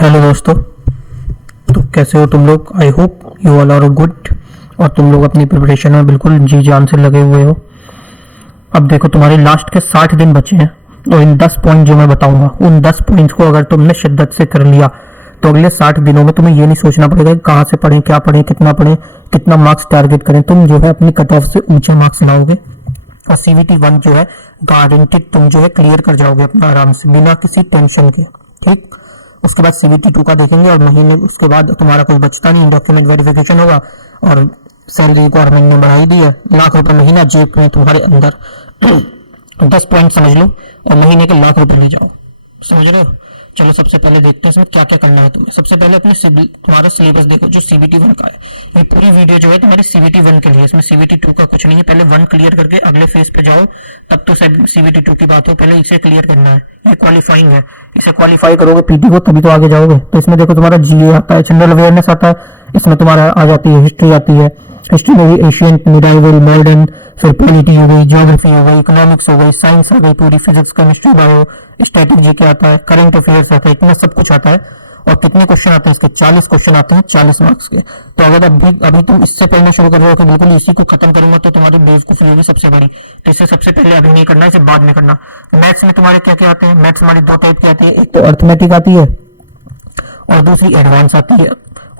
Hello दोस्तों, तो कैसे हो तुम लोग। I hope you all are good और तुम लोग अपनी प्रिपरेशन में बिल्कुल जी जान से लगे हुए हो। अब देखो, तुम्हारे लास्ट के 60 दिन बचे हैं और इन 10 पॉइंट जो मैं बताऊंगा उन 10 पॉइंट्स को अगर तुमने शिद्दत से कर लिया तो अगले 60 दिनों में तुम्हें ये नहीं सोचना पड़ेगा कि कहाँ से पढ़ें, क्या पढ़ें, कितना मार्क्स टारगेट करें। तुम जो है अपनी कट ऑफ से ऊंचे मार्क्स लाओगे और सीवीटी 1 जो है गारंटेड तुम जो है क्लियर कर जाओगे अपना आराम से बिना किसी टेंशन के। ठीक, उसके बाद सीवीटी 2 का देखेंगे और महीने उसके बाद तुम्हारा कोई बचता नहीं, डॉक्यूमेंट वेरिफिकेशन होगा और सैलरी गवर्नमेंट ने बढ़ाई दी है, ₹1,00,000 महीना जेब में तुम्हारे अंदर 10 पॉइंट समझ लो और महीने के ₹1,00,000 ले जाओ। समझ रहे हो। चलो सबसे पहले देखते हैं इसमें क्या क्या करना है तुम्हें। सबसे पहले अपने तुम्हारा सिलेबस देखो जो सीबीटी 1 का है। ये पूरी वीडियो जो है तुम्हारी सीबीटी 1 के लिए, इसमें सीबीटी 2 का कुछ नहीं है। पहले 1 क्लियर करके अगले फेज पे जाओ, तब तो सीबीटी 2 की बात हो। पहले इसे क्लियर करना है, ये क्वालिफाइंग है, इसे क्वालिफाई करोगे पीटी को तभी तो आगे जाओगे। तो इसमें देखो तुम्हारा जीए आता है, जनरल अवेयरनेस आता है, इसमें तुम्हारा आ जाती है हिस्ट्री आती है। हिस्ट्री में भी एशियंट, मिडाइवल, मॉडर्न, फिर पॉलिटी हो गई, ज्योग्राफी हो गई, इकोनॉमिक्स हो गई, साइंस आ गई पूरी, फिजिक्स, केमिस्ट्री, बायो, स्ट्रेटेजी क्या आता है, करंट अफेयर्स आता है, इतना सब कुछ आता है। और कितने क्वेश्चन आते हैं इसके? 40 क्वेश्चन आते हैं 40 मार्क्स के। तो अगर अभी तुम इससे पढ़ना शुरू कर रहे हो कि बिल्कुल इसी को खत्म करूंगा तो तुम्हारी बेवकूफी होगी सबसे बड़ी। तो इसे सबसे पहले अभी नहीं करना है, इसे बाद में करना। मैथ्स में तुम्हारे क्या क्या आते हैं? मैथ्स हमारी 2 टाइप की आती है, एक तो अर्थमेटिक आती है और दूसरी एडवांस आती है।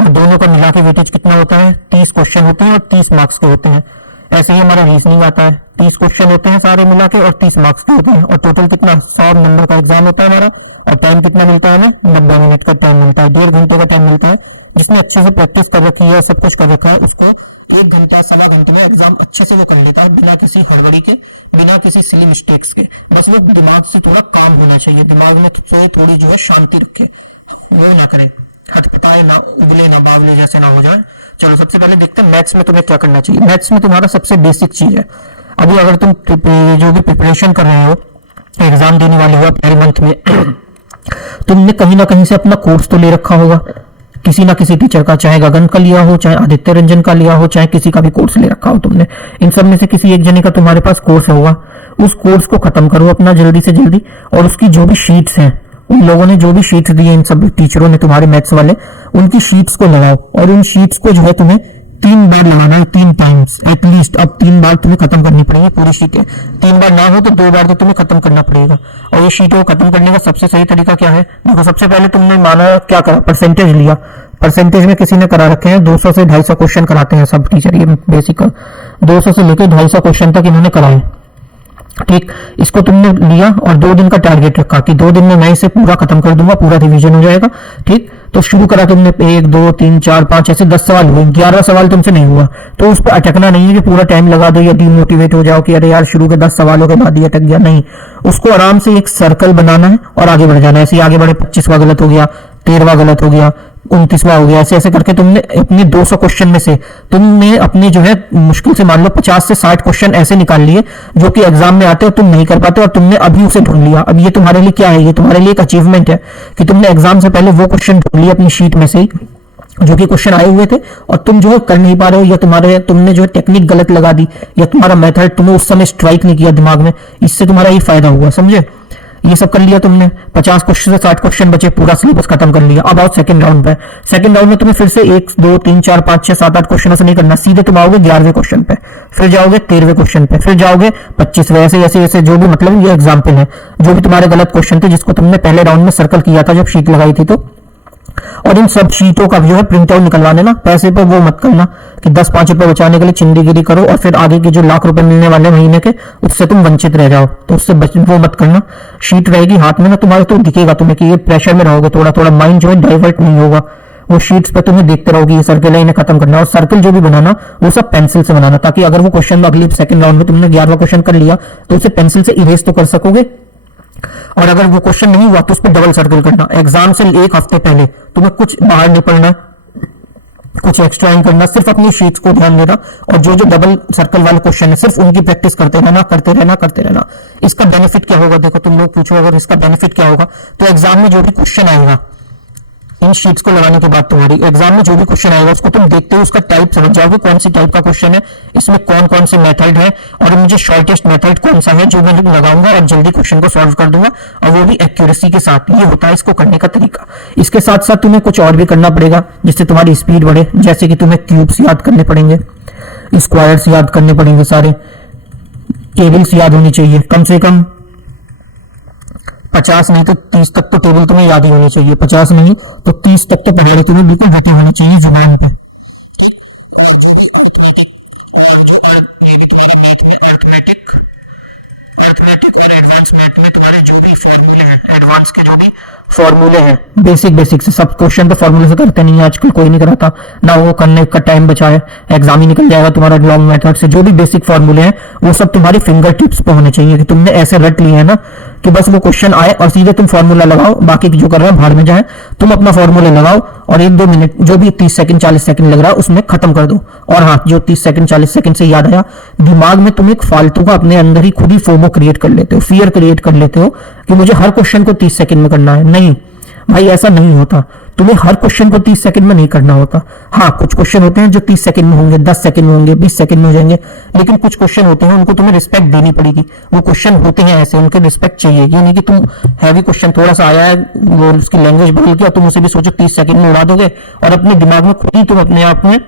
और दोनों का मिला के वेटेज कितना होता है? 30 क्वेश्चन होते हैं और 30 मार्क्स के होते हैं। ऐसे ही हमारा रीजनिंग आता है, 30 क्वेश्चन होते हैं सारे मिला के और 30 मार्क्स के होते हैं। और टोटल कितना? 100 नंबर का एग्जाम होता है हमारा। और टाइम कितना मिलता है हमें? 90 मिनट का टाइम मिलता है, 1.5 घंटे का टाइम मिलता है। जिसने अच्छे से प्रैक्टिस कर रखी है, सब कुछ कर रखा है, उसको 1 घंटा 1.25 घंटे में एग्जाम अच्छे से वो कर लेता है बिना किसी हड़बड़ी के, बिना किसी सिली मिस्टेक्स के। बस वो दिमाग से थोड़ा काम होना चाहिए, दिमाग में थोड़ी जो है शांति रखे, वो ना करे, खटपटाए ना, उबले ना, बावले जैसे ना हो जाए। चलो सबसे पहले देखते हैं मैथ्स में तुम्हें क्या करना चाहिए। मैथ्स में तुम्हारा सबसे बेसिक चीज है, अभी अगर तुम जो भी प्रिपरेशन कर रहे हो, एग्जाम देने वाले हो पहले मंथ में तुमने कहीं ना कहीं से अपना कोर्स तो ले रखा होगा किसी ना किसी टीचर का, चाहे गगन का लिया हो, चाहे आदित्य रंजन का लिया हो, चाहे किसी का भी कोर्स ले रखा हो तुमने। इन सब में से किसी एक जने का तुम्हारे पास कोर्स होगा। उस कोर्स को खत्म करो अपना जल्दी से जल्दी, और उसकी जो भी शीट्स हैं, उन लोगों ने जो भी शीट्स दी है, इन सब टीचरों ने तुम्हारे मैथ्स वाले, उनकी शीट्स को लगाओ। और उन शीट्स को जो है तुम्हें 3 बार लगाना है, 3 टाइम्स एटलीस्ट। अब 3 बार तुम्हें खत्म करनी पड़ेगी पूरी शीटें। 3 बार ना हो तो 2 बार तो तुम्हें खत्म करना पड़ेगा। और ये शीटों को खत्म करने का सबसे सही तरीका क्या है? देखो सबसे पहले तुमने माना क्या करा, परसेंटेज लिया। परसेंटेज में किसी ने करा रखे हैं 200 से 250 क्वेश्चन कराते हैं सब टीचर, ये बेसिक 200 से लेकर 250 क्वेश्चन तक इन्होंने कराए। ठीक, इसको तुमने लिया और 2 दिन का टारगेट रखा कि 2 दिन में मैं इसे पूरा खत्म कर दूंगा, पूरा रिवीजन हो जाएगा। ठीक, तो शुरू करा तुमने 1 2 3 4 5 ऐसे 10 सवाल हुए, 11 सवाल तुमसे नहीं हुआ। तो उस पर अटकना नहीं है कि पूरा टाइम लगा दो या डिमोटिवेट हो जाओ कि अरे यार शुरू के 10 सवालों के बाद ही अटक गया। नहीं, उसको आराम से एक सर्कल बनाना है और आगे बढ़ जाना है। ऐसे आगे बढ़े 25वां गलत हो गया, 13वां गलत हो गया, 29वां हो गया, ऐसे ऐसे करके तुमने अपने 200 क्वेश्चन में से तुमने अपने जो है मुश्किल से मान लो 50 से 60 क्वेश्चन ऐसे निकाल लिए जो कि एग्जाम में आते और तुम नहीं कर पाते, और तुमने अभी उसे ढूंढ लिया। अब ये तुम्हारे लिए क्या है? ये तुम्हारे लिए एक अचीवमेंट है कि तुमने एग्जाम से पहले वो क्वेश्चन ढूंढ लिए अपनी शीट में से जो कि क्वेश्चन आए हुए थे और तुम जो है कर नहीं पा रहे हो, या तुमने जो है टेक्निक गलत लगा दी, या तुम्हारा मेथड तुम्हें उस समय स्ट्राइक नहीं किया दिमाग में। इससे तुम्हारा ये फायदा हुआ, समझे। ये सब कर लिया तुमने, 50 क्वेश्चन से 60 क्वेश्चन बचे, पूरा सिलेबस खत्म कर लिया। अब आओ सेकंड राउंड पे। सेकंड राउंड में तुम्हें फिर से 1 2 3 4 5 6 7 8 क्वेश्चन ऐसे नहीं करना, सीधे तुम आओगे 11वें क्वेश्चन पे, फिर जाओगे 13वें क्वेश्चन पे, फिर जाओगे 25वें, ऐसे ऐसे ऐसे जो भी, मतलब ये एग्जाम्पल है जो भी तुम्हारे गलत क्वेश्चन थे जिसको तुमने पहले राउंड में सर्कल किया था जब शीट लगाई थी। तो और इन सब शीटों का जो है प्रिंट आउट निकलवा लेना। पैसे पे वो मत करना कि 10-5 रुपए बचाने के लिए चिंदीगिरी करो और फिर आगे के जो ₹1,00,000 मिलने वाले महीने के उससे तुम वंचित रह जाओ, तो उससे वो मत करना। शीट रहेगी हाथ में ना तुम्हारे, तो दिखेगा तुम्हें कि ये प्रेशर में रहोगे, थोड़ा थोड़ा माइंड जो है डाइवर्ट नहीं होगा। वो शीट्स पे तुम्हें देखते रहोगे ये सर्कल है, इन्हें खत्म करना। और सर्कल जो भी बनाना वो सब पेंसिल से बनाना, ताकि अगर वो क्वेश्चन अगले सेकंड राउंड में तुमने 11वां क्वेश्चन कर लिया तो उसे पेंसिल से इरेज तो कर सकोगे। और अगर वो क्वेश्चन नहीं हुआ तो उस पर डबल सर्कल करना। एग्जाम से 1 हफ्ते पहले तुम्हें कुछ बाहर नहीं पढ़ना, कुछ एक्स्ट्रा नहीं करना, सिर्फ अपनी शीट्स को ध्यान देना और जो जो डबल सर्कल वाले क्वेश्चन है सिर्फ उनकी प्रैक्टिस करते रहना, करते रहना, करते रहना। इसका बेनिफिट क्या होगा? देखो तुम लोग पूछो अगर इसका बेनिफिट क्या होगा, तो एग्जाम में जो भी क्वेश्चन आएगा इन शीट्स को लगाने के बाद तुम्हारी एग्जाम में जो भी क्वेश्चन आएगा उसको तुम देखते हो उसका टाइप समझ जाओगे, कौन सी टाइप का क्वेश्चन है, इसमें कौन कौन से मेथड है और मुझे शॉर्टेस्ट मेथड कौन सा है जो मैं लगाऊंगा और जल्दी क्वेश्चन को सॉल्व कर दूंगा, और वो भी एक्यूरेसी के साथ। ये होता है इसको करने का तरीका। इसके साथ साथ तुम्हें कुछ और भी करना पड़ेगा जिससे तुम्हारी स्पीड बढ़े, जैसे कि तुम्हें क्यूब्स याद करने पड़ेंगे, स्क्वायर्स याद करने पड़ेंगे, सारे टेबल्स याद होनी चाहिए, कम से कम 50 नहीं तो 30 तक तो टेबल तुम्हें याद ही होनी चाहिए, 50 नहीं तो 30 तक तो पढ़ाई तुम्हें बिल्कुल होती होनी चाहिए जुबान पे। अरिथमेटिक और एडवांस मैथ में तुम्हारे जो भी फॉर्मूले हैं, एडवांस के जो भी फॉर्मूले हैं, बेसिक से सब क्वेश्चन तो फॉर्मूले से करते नहीं है आजकल, कोई नहीं कराता ना, वो करने का टाइम बचा है, एग्जाम ही निकल जाएगा तुम्हारा लॉन्ग मेथड से। जो भी बेसिक फॉर्मूले हैं वो सब तुम्हारी फिंगर टिप्स पे होने चाहिए कि तुमने ऐसे रट लिए है ना कि बस वो क्वेश्चन आए और सीधे तुम फॉर्मूला लगाओ, बाकी जो कर रहे हैं भाड़ में जाए, तुम अपना फॉर्मूला लगाओ और 1-2 मिनट जो भी 30 सेकंड 40 सेकंड लग रहा है उसमें खत्म कर दो। और हाँ, जो 30 सेकंड 40 सेकंड से याद आया, दिमाग में तुम एक फालतू का अपने अंदर ही खुद ही फोमो क्रिएट कर लेते हो, फियर क्रिएट कर लेते हो कि मुझे हर क्वेश्चन को 30 सेकंड में करना है। नहीं भाई, ऐसा नहीं होता, तुम्हें हर क्वेश्चन को 30 सेकंड में नहीं करना होता। हाँ, कुछ क्वेश्चन होते हैं जो 30 सेकंड में होंगे, 10 सेकंड में होंगे, 20 सेकंड में हो जाएंगे, लेकिन कुछ क्वेश्चन होते हैं उनको तुम्हें रिस्पेक्ट देनी पड़ेगी। वो क्वेश्चन होते हैं ऐसे, उनके रिस्पेक्ट चाहिए। ये नहीं कि तुम हैवी क्वेश्चन थोड़ा सा आया है, वो उसकी लैंग्वेज बदल के तुम उसे भी सोचो 30 सेकंड में उड़ा दोगे और अपने दिमाग में खुद ही तुम अपने आप में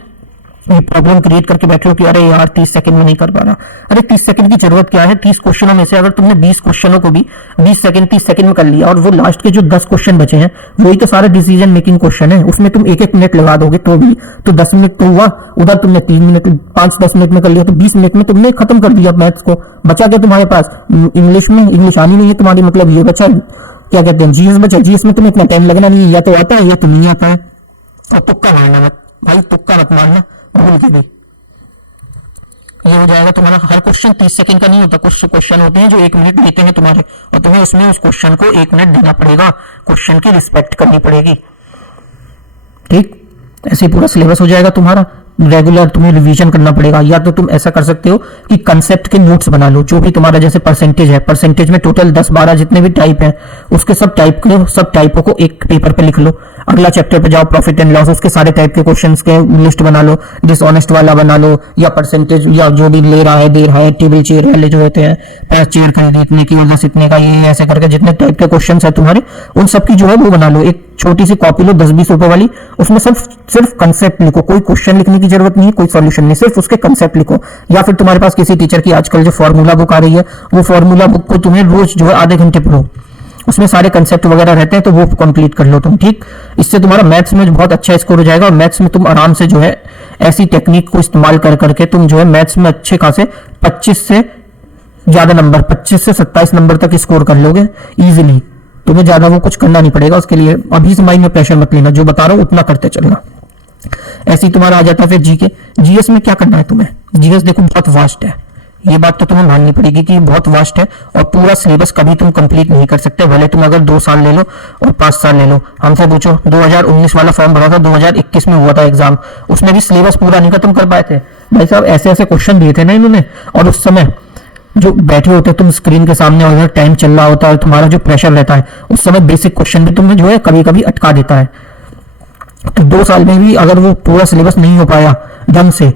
ये प्रॉब्लम क्रिएट करके बैठे हो कि अरे यार 30 सेकंड में नहीं कर पा रहा। अरे 30 सेकंड की जरूरत क्या है? 30 क्वेश्चनों में से अगर तुमने 20 क्वेश्चनों को भी 20 सेकंड 30 सेकंड में कर लिया और वो लास्ट के जो 10 क्वेश्चन बचे हैं वही तो सारे डिसीजन मेकिंग क्वेश्चन है, उसमें तुम 1-1 मिनट लगा दोगे तो भी तो 10 मिनट तो हुआ, उधर तुमने 3 मिनट 5-10 मिनट में कर लिया तो 20 मिनट में तुमने खत्म कर दिया मैथ्स को। बचा क्या तुम्हारे पास? इंग्लिश में, इंग्लिश आनी नहीं है तुम्हारी, मतलब ये बचा क्या कहते हैं, जीएस बचा। जीएस में तुम्हें इतना टाइम लगना नहीं है, या तो आता है या तो नहीं आता है। और तुक्का मारना मत भाई, तुक्का मत मारना भूल के भी। ये हो जाएगा तुम्हारा। हर क्वेश्चन 30 सेकंड का नहीं होता, कुछ क्वेश्चन होते हैं जो 1 मिनट लेते हैं तुम्हारे, और तुम्हें उसमें उस क्वेश्चन को 1 मिनट देना पड़ेगा, क्वेश्चन की रिस्पेक्ट करनी पड़ेगी। ठीक, ऐसे पूरा सिलेबस हो जाएगा तुम्हारा। रेगुलर तुम्हें रिवीजन करना पड़ेगा, या तो तुम ऐसा कर सकते हो कि कंसेप्ट के नोट्स बना लो, जो भी तुम्हारा जैसे परसेंटेज है, परसेंटेज में टोटल 10-12 जितने भी टाइप है उसके सब टाइपों को एक पेपर पे लिख लो। अगला चैप्टर पे जाओ, प्रॉफिट एंड लॉस, उसके सारे टाइप के क्वेश्चंस के लिस्ट बना लो, डिसऑनेस्ट वाला बना लो, या परसेंटेज या जो भी ले रहा है दे रहा है, टेबल चेयर वाले जो होते हैं, पैस चेयर खरीदने की वजह से इतने का, ये ऐसे करके जितने टाइप के क्वेश्चन है तुम्हारे उन सबकी जो है वो बना लो। एक छोटी सी कॉपी लो 10-20 रुपए वाली, उसमें सिर्फ कंसेप्ट लिखो, कोई क्वेश्चन लिखने की जरूरत नहीं है, कोई सॉल्यूशन नहीं, सिर्फ उसके कंसेप्ट लिखो। या फिर तुम्हारे पास किसी टीचर की आजकल जो फॉर्मूला बुक आ रही है वो फॉर्मूला बुक को तुम्हें रोज जो है आधे घंटे पढ़ो, उसमें सारे कंसेप्ट वगैरह रहते हैं तो वो कंप्लीट कर लो तुम। ठीक, इससे तुम्हारा मैथ्स में बहुत अच्छा स्कोर हो जाएगा और मैथ्स में तुम आराम से जो है ऐसी टेक्निक को इस्तेमाल कर करके तुम जो है मैथ्स में अच्छे खासे 25 से ज्यादा नंबर, 25 से 27 नंबर तक स्कोर कर लोगे इजीली। तुम्हें ज्यादा वो कुछ करना नहीं पड़ेगा उसके लिए। अभी से माइंड में प्रेशर मत लेना, जो बता रहा हूं उतना करते चलना। ऐसे ही तुम्हारा आ जाता है फिर जीके। जीएस में क्या करना है तुम्हें? जीएस देखो बहुत वास्ट है, ये बात तो तुम्हें माननी पड़ेगी कि बहुत वास्ट है और पूरा सिलेबस कभी तुम कंप्लीट नहीं कर सकते, भले तुम अगर 2 साल ले लो और 5 साल ले लो। हमसे पूछो 2019 वाला फॉर्म भरा था, 2021 में हुआ था एग्जाम, उसमें भी सिलेबस पूरा नहीं खत्म कर पाए थे भाई साहब। ऐसे ऐसे क्वेश्चन दिए थे ना इन्होंने, और उस समय जो बैठे होते तुम स्क्रीन के सामने और टाइम चल रहा होता है, तुम्हारा जो प्रेशर रहता है उस समय बेसिक क्वेश्चन भी तुम्हें जो है कभी कभी अटका देता है। तो 2 साल में भी अगर वो पूरा सिलेबस नहीं हो पाया ढंग से,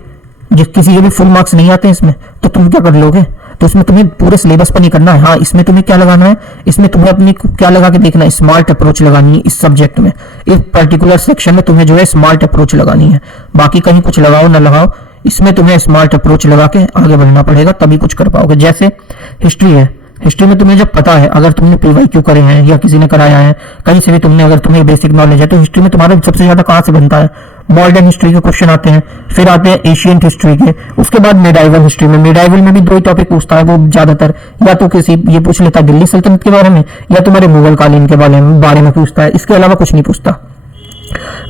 जिस किसी के भी फुल मार्क्स नहीं आते इसमें, तो तुम क्या कर लोगे? तो इसमें तुम्हें पूरे सिलेबस पर नहीं करना है। हाँ, इसमें तुम्हें क्या लगाना है, इसमें तुम्हें अपनी क्या लगा के देखना है, स्मार्ट अप्रोच लगानी है इस सब्जेक्ट में। इस पर्टिकुलर सेक्शन में तुम्हें जो है स्मार्ट अप्रोच लगानी है, बाकी कहीं कुछ लगाओ ना लगाओ, इसमें तुम्हें स्मार्ट अप्रोच लगा के आगे बढ़ना पड़ेगा, तभी कुछ कर पाओगे। जैसे हिस्ट्री है, हिस्ट्री में तुम्हें जब पता है, अगर तुमने पीवाईक्यू करे हैं या किसी ने कराया है कहीं से भी तुमने, अगर तुम्हें बेसिक नॉलेज है, तो हिस्ट्री में तुम्हारा सबसे ज्यादा कहां से बनता है? मॉडर्न हिस्ट्री के क्वेश्चन आते हैं, फिर आते हैं एशियंट हिस्ट्री के, उसके बाद मिडाइवल हिस्ट्री में। मिडाइवल में भी 2 ही टॉपिक पूछता है वो ज्यादातर, या तो किसी ये पूछ लेता है दिल्ली सल्तनत के बारे में, या तुम्हारे मुगल कालीन के बारे में पूछता है, इसके अलावा कुछ नहीं पूछता।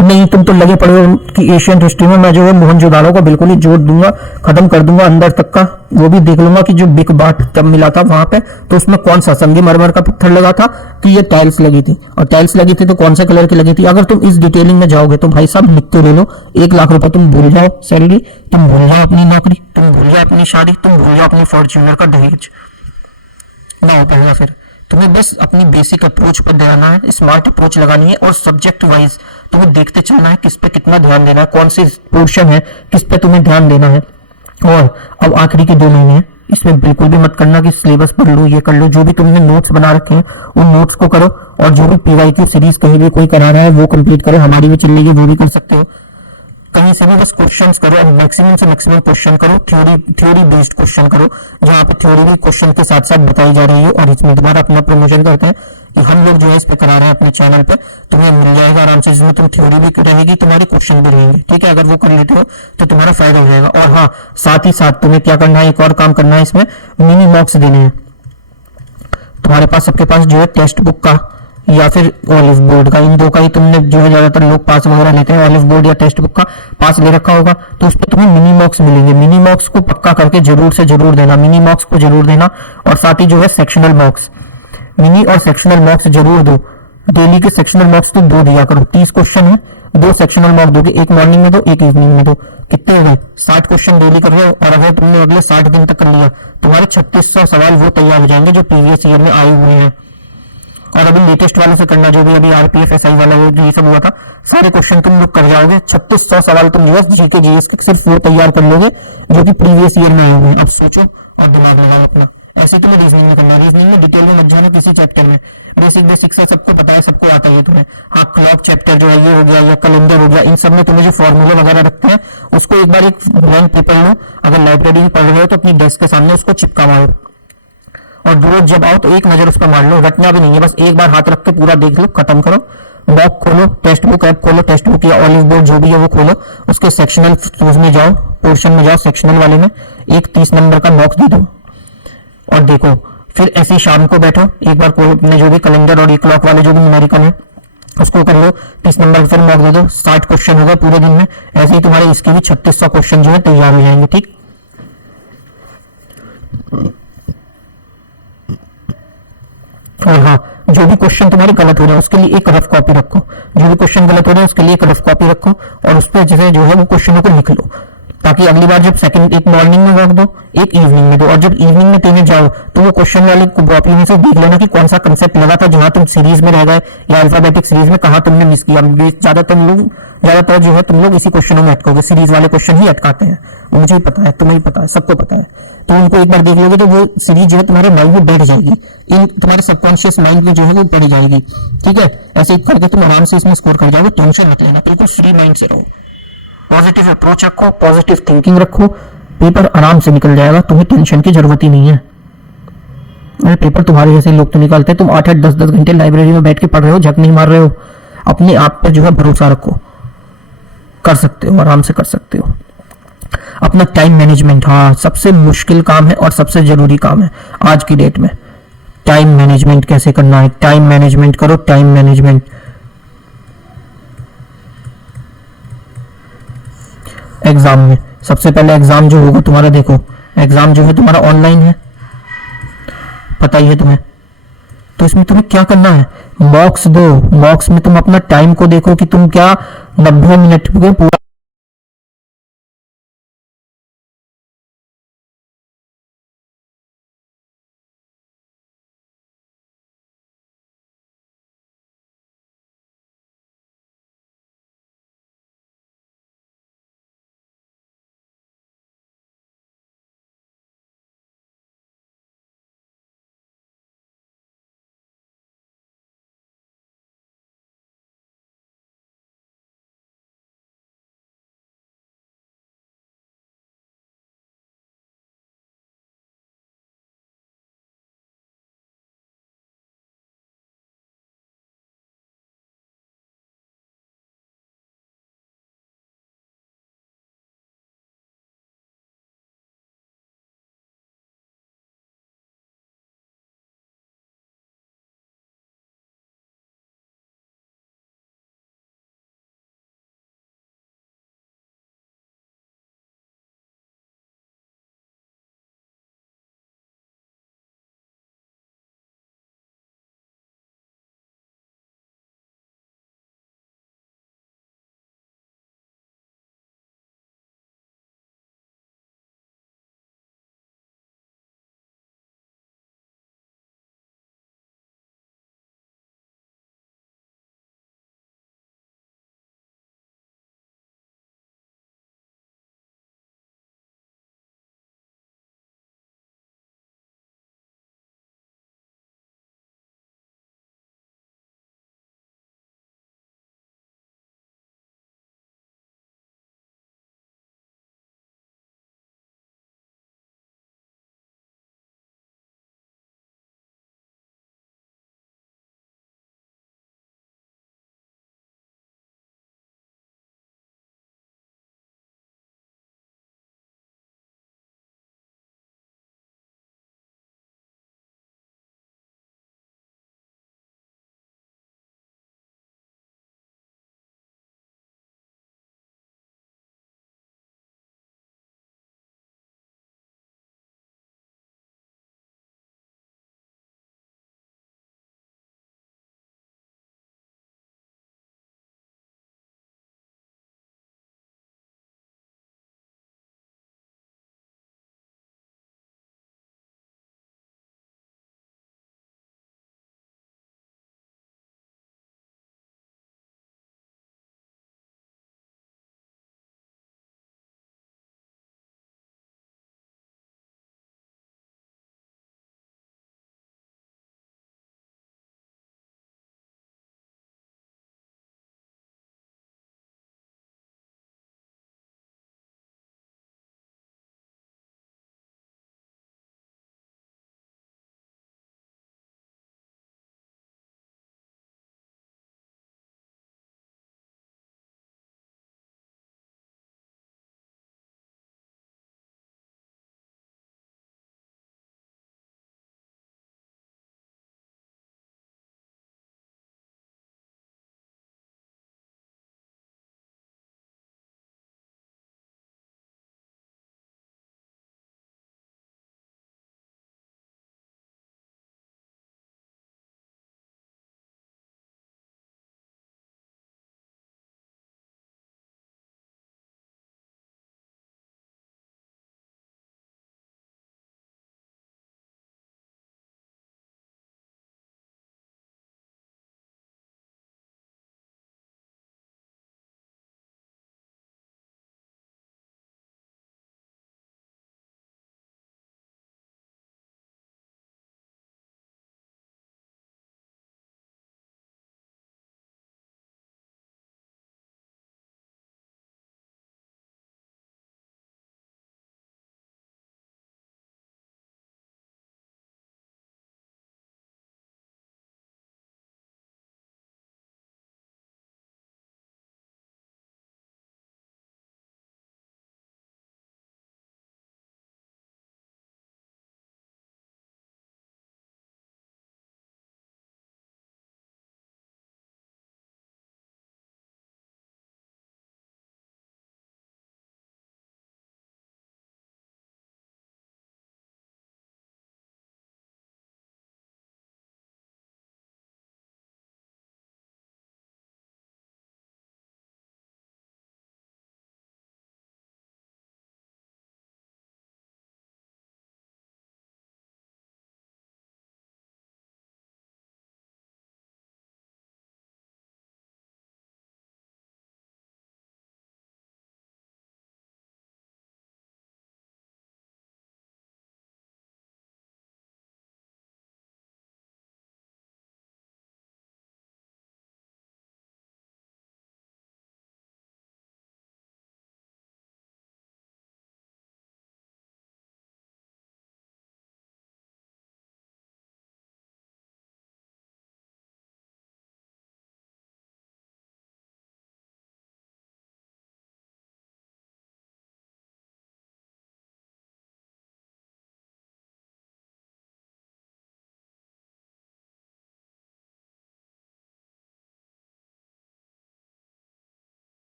नहीं, तुम तो लगे पड़े हो कि एशियन हिस्ट्री में मैं जो है मोहनजोदाड़ो को बिल्कुल ही जोड़ दूंगा, खत्म कर दूंगा अंदर तक का। वो भी देख लूंगा कि जो बिग बाट जब मिला था वहां पे, तो उसमें कौन सा संगमरमर का पत्थर लगा था कि ये टाइल्स लगी थी, और टाइल्स लगी थी तो कौन से कलर की लगी थी। अगर तुम इस डिटेलिंग में जाओगे तो भाई साहब लिखते ले लो, 1 लाख रुपए तुम भूल जाओ सैलरी, तुम भूल जाओ अपनी नौकरी, तुम भूल जाओ अपनी शादी, तुम भूल जाओ अपनी फॉर्च्यूनर का दहेज, ना हो पाएगा। तुम्हें बस अपनी बेसिक अप्रोच पर ध्यान है, स्मार्ट अप्रोच लगानी है और सब्जेक्ट वाइज तुम्हें देखते चलना है किस पे कितना ध्यान देना है, कौन सी पोर्शन है किस पे तुम्हें ध्यान देना है। और अब आखिरी के 2 महीने हैं, इसमें बिल्कुल भी मत करना कि सिलेबस पढ़ लो ये कर लो। जो भी तुमने नोट्स बना रखे हैं उन नोट्स को करो, और जो भी पीवाईक्यू सीरीज कहीं भी कोई करा रहा है वो कंप्लीट करो, हमारी भी चल रही है वो भी कर सकते हो। कहीं से भी बस क्वेश्चंस करो और मैक्सिमम से मैक्सिमम क्वेश्चन करो, थ्योरी बेस्ड क्वेश्चन करो, जहाँ पे थ्योरी भी क्वेश्चन के साथ साथ बताई जा रही है। और इसमें तुम्हारा अपना प्रमोशन करते हैं कि हम लोग जो है इस पे करा रहे हैं अपने चैनल पे, तुम्हें मिल जाएगा आराम से, जिसमें तुम थ्योरी भी रहेगी, तुम्हारी क्वेश्चन भी रहेंगे, ठीक है। अगर वो कर लेते हो तो तुम्हारा फायदा हो जाएगा। और हाँ, साथ ही साथ तुम्हें क्या करना है, एक और काम करना है, इसमें मिनी मॉक्स देने हैं। तुम्हारे पास सबके पास जो है टेक्स्ट बुक का या फिर ऑलिव बोर्ड का, इन दो का ही तुमने जो है ज्यादातर लोग पास वगैरह लेते हैं, ऑलिव बोर्ड या टेक्स्ट बुक का पास ले रखा होगा, तो उस पर तुम्हें मिनी मॉक्स मिलेंगे। मिनी मॉक्स को पक्का करके जरूर से जरूर देना, मिनी मॉक्स को जरूर देना। और साथ ही जो है सेक्शनल मॉक्स, मिनी और सेक्शनल मॉक्स जरूर दो। डेली के सेक्शनल मॉक्स तो 2 दिया करो, 30 क्वेश्चन है, 2 सेक्शनल मॉक दोगे, एक मॉर्निंग में दो एक इवनिंग में दो। कितने हुए, 60 क्वेश्चन डेली कर रहे हो, और अगर तुमने अगले 60 दिन तक कर लिया, तुम्हारे 3600 सवाल वो तैयार हो जाएंगे जो प्रीवियस ईयर में आए हुए हैं। और अभी लेटेस्ट वाले से करना, जो भी अभी आरपीएफ एसआई वाला ये सब हुआ था, सारे क्वेश्चन तुम लोग कर जाओगे। 3600 सवाल तुम जीके जीएस के सिर्फ वो तैयार कर लोगे जो कि प्रीवियस ईयर में आए हुए हैं। अब सोचो और दिमाग लगाओ अपना। ऐसे तुम्हें रीजनिंग में करना, रीजनिंग में डिटेल में मत जाना किसी चैप्टर में, बेसिक से सबको पता है, सबको आता है तुम्हें। हाँ, क्लॉक चैप्टर जो है ये हो गया या कैलेंडर हो गया, इन सब में तुम्हें जो फॉर्मूले वगैरह रखते हैं उसको एक बार एक ब्लैंक पेपर लो, अगर लाइब्रेरी में पढ़ रहे हो तो अपनी डेस्क के सामने उसको चिपका मारो, और रोज जब आओ तो एक नजर उस पर मार लो, रटना भी नहीं है, बस एक बार हाथ रख के पूरा देख लो, खत्म करो। मॉक खोलो, टेक्स्ट बुक ऐप खोलो, टेक्स्ट बुक या ऑलिव बोर्ड जो भी है वो खोलो, उसके सेक्शनल में जाओ, पोर्शन में जाओ, सेक्शनल वाले में एक 30 नंबर का मॉक दे दो और देखो। फिर ऐसे ही शाम को बैठो, एक बार अपने जो भी कैलेंडर और क्लॉक वाले जो भी न्यूमेरिकल है उसको कर लो, 30 नंबर फिर मॉक दे दो, 60 क्वेश्चन हो गए पूरे दिन में। ऐसे ही तुम्हारे इसके भी 3600 क्वेश्चन जो है तैयार हो जाएंगे, ठीक। और हाँ, जो भी क्वेश्चन तुम्हारे गलत हो रहे हैं उसके लिए एक रफ कॉपी रखो, जो भी क्वेश्चन गलत हो रहे हैं उसके लिए एक रफ कॉपी रखो, और उस पर जैसे जो है वो क्वेश्चनों को लिख लो, ताकि अगली बार जब सेकंड, एक मॉर्निंग में वक्त दो, एक इवनिंग में दो, और जब इवनिंग में देने जाओ तो वो क्वेश्चन वाले कॉपी में से देख लेना कि कौन सा कंसेप्ट लगा था, जहां तुम सीरीज में रह गए या अल्फाबेटिक सीरीज में कहा तुमने मिस किया। ज्यादातर जो है तुम लोग इसी क्वेश्चनों में अटकोगे, सीरीज वाले क्वेश्चन ही अटकाते हैं, मुझे ही पता है, तुम्हें भी पता है, सबको पता है। तो उनको एक बार देख लोगे तो वो सीरीज जो है तुम्हारे माइंड में बैठ जाएगी, इन तुम्हारे सबकॉन्शियस माइंड में जो है वो बढ़ जाएगी, ठीक है। ऐसे करके तुम आराम से इसमें स्कोर कर जाओगे, टेंशन मत लेना, बिल्कुल फ्री माइंड से रहो, पॉजिटिव अप्रोच रखो, पॉजिटिव थिंकिंग रखो, पेपर आराम से निकल जाएगा, तुम्हें टेंशन की जरूरत ही नहीं है। अरे पेपर तुम्हारे जैसे लोग तो निकालते हैं, तुम 8-8 10-10 घंटे लाइब्रेरी में बैठ के पढ़ रहे हो, झक नहीं मार रहे हो, अपने आप पर जो है भरोसा रखो, कर सकते हो, आराम से कर सकते हो। अपना टाइम मैनेजमेंट, हाँ सबसे मुश्किल काम है और सबसे जरूरी काम है आज की डेट में। टाइम मैनेजमेंट कैसे करना है, टाइम मैनेजमेंट करो, टाइम मैनेजमेंट। एग्जाम में सबसे पहले एग्जाम जो होगा तुम्हारा, देखो एग्जाम जो है तुम्हारा ऑनलाइन है, पता ही है तुम्हें, तो इसमें तुम्हें क्या करना है, मॉक्स दो, मॉक्स में तुम अपना टाइम को देखो कि तुम क्या 90 मिनट के पूरा